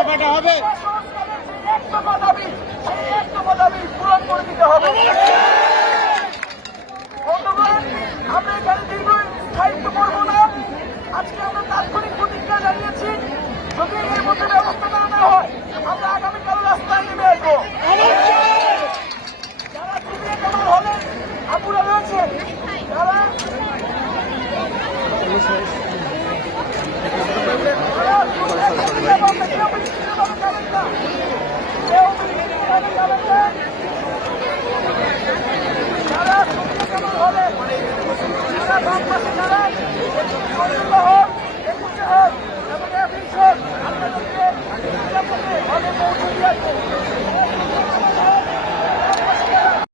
দফাটা হবে, এক দফা দাবি, সেই এক দফা দাবি পূরণ করে দিতে হবে। বন্ধুগণ, আমরা এখানে দীর্ঘ স্থায়িত্ব করবো না। আজকে আমরা তাৎক্ষণিক প্রতিজ্ঞা জানিয়েছি, যদি এর মধ্যে ব্যবস্থা না